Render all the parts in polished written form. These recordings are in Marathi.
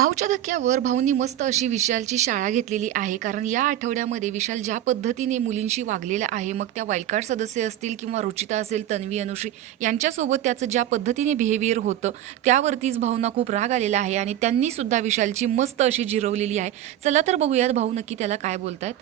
भाऊच्या धक्क्यावर भाऊंनी मस्त अशी विशालची शाळा घेतलेली आहे. कारण या आठवड्यामध्ये विशाल ज्या पद्धतीने मुलींशी वागलेला आहे, मग त्या वाईल्ड कार्ड सदस्य असतील किंवा रुचिता असेल, तन्वी, अनुश्री यांच्यासोबत त्याचं ज्या पद्धतीने बिहेवियर होतं त्यावरतीच भाऊंना खूप राग आलेला आहे आणि त्यांनी सुद्धा विशालची मस्त अशी जिरवलेली आहे. चला तर बघूयात भाऊ नक्की त्याला काय बोलतायत.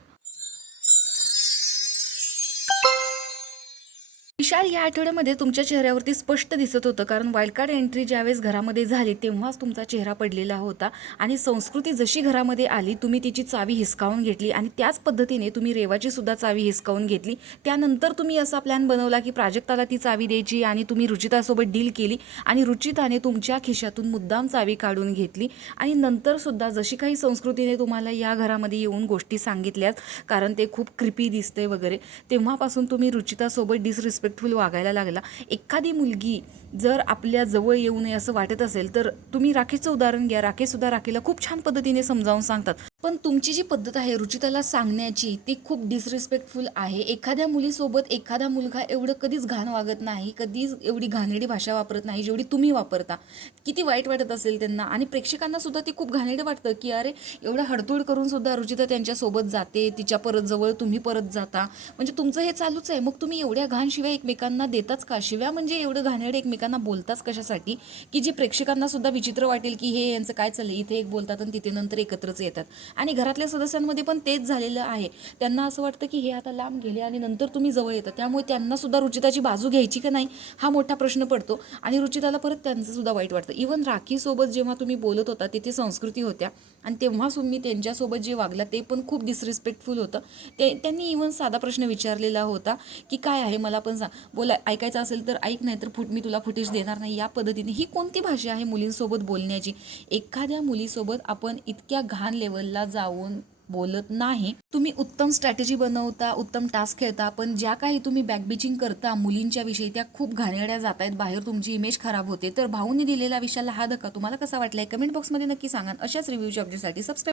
विशाल, या आठवड्यामध्ये तुमच्या चेहऱ्यावरती स्पष्ट दिसत होतं, कारण वाईल्ड कार्ड एंट्री ज्यावेळेस घरामध्ये झाली तेव्हाच तुमचा चेहरा पडलेला होता आणि संस्कृती जशी घरामध्ये आली तुम्ही तिची चावी हिसकावून घेतली आणि त्याच पद्धतीने तुम्ही रेवाची सुद्धा चावी हिसकावून घेतली. त्यानंतर तुम्ही असा प्लॅन बनवला की प्राजक्ताला ती चावी द्यायची आणि तुम्ही रुचितासोबत डील केली आणि रुचिताने तुमच्या खिशातून मुद्दाम चावी काढून घेतली आणि नंतर सुद्धा जशी काही संस्कृतीने तुम्हाला या घरामध्ये येऊन गोष्टी सांगितल्यात, कारण ते खूप क्रिपी दिसते वगैरे, तेव्हापासून तुम्ही रुचितासोबत डिसरिस्पेक्टफुल वागायला लागला. एखादी मुलगी जर आपल्या जवळ येऊ नये असं वाटत असेल तर तुम्ही राखेचं उदाहरण घ्या. राखेसुद्धा राखेला खूप छान पद्धतीने समजावून सांगतात, पण तुमची जी पद्धत आहे रुचिताला सांगण्याची ती खूप डिसरिस्पेक्टफुल आहे. एखाद्या मुलीसोबत एखादा मुलगा एवढं कधीच घाण वागत नाही, कधीच एवढी घाणेरडी भाषा वापरत नाही जेवढी तुम्ही वापरता. किती वाईट वाटत असेल त्यांना आणि प्रेक्षकांना सुद्धा ते खूप घाणेरडं वाटतं की अरे, एवढं हडतूड करून सुद्धा रुचिता त्यांच्यासोबत जाते, तिच्या परत जवळ तुम्ही परत जाता, म्हणजे तुमचं हे चालूच आहे. मग तुम्ही एवढ्या घाण शिव्या एकमेकांना देताच का? शिव्या म्हणजे एवढं घाणेरडे एकमेकांना बोलताच कशासाठी की जी प्रेक्षकांना सुद्धा विचित्र वाटेल की हे यांचं काय चाललं, इथे एक बोलतात आणि तिथे नंतर एकत्रच येतात. आणि घरातल्या सदस्यांमध्ये पण तेच झालेलं आहे. त्यांना असं वाटतं की हे आता लांब गेले आणि नंतर तुम्ही जवळ येतात, त्यामुळे त्यांना सुद्धा रुचिताची बाजू घ्यायची का नाही हा मोठा प्रश्न पडतो आणि रुचिताला परत त्यांचं सुद्धा वाईट वाटतं. इव्हन राखीसोबत जेव्हा तुम्ही बोलत होता तिथे संस्कृती होत्या आणि तेव्हा तुम्ही त्यांच्यासोबत जे वागला ते पण खूप डिसरिस्पेक्टफुल होतं. त्यांनी इव्हन साधा प्रश्न विचारलेला होता की काय आहे मला पण सांग, बोला ऐकायचं असेल तर ऐक, नाही तर मी तुला फुटेज देणार नाही. या पद्धतीने ही कोणती भाषा आहे मुलींसोबत बोलण्याची? एखाद्या मुलीसोबत आपण इतक्या घाण लेवलला जाऊन बोलत नाही. तुम्ही उत्तम स्ट्रॅटेजी बनवता, उत्तम टास्क खेळता, पण ज्या काही तुम्ही बॅकबिचिंग करता मुलींच्या विषयी त्या खूप घाणेरड्या जात आहेत बाहेर, तुमची इमेज खराब होते. तर भाऊनी दिलेला विशालला हा धक्का तुम्हाला कसा वाटलाय कमेंट बॉक्समध्ये नक्की सांगा. अशाच रिव्ह्यूच्या अपडेटसाठी सबस्क्राईब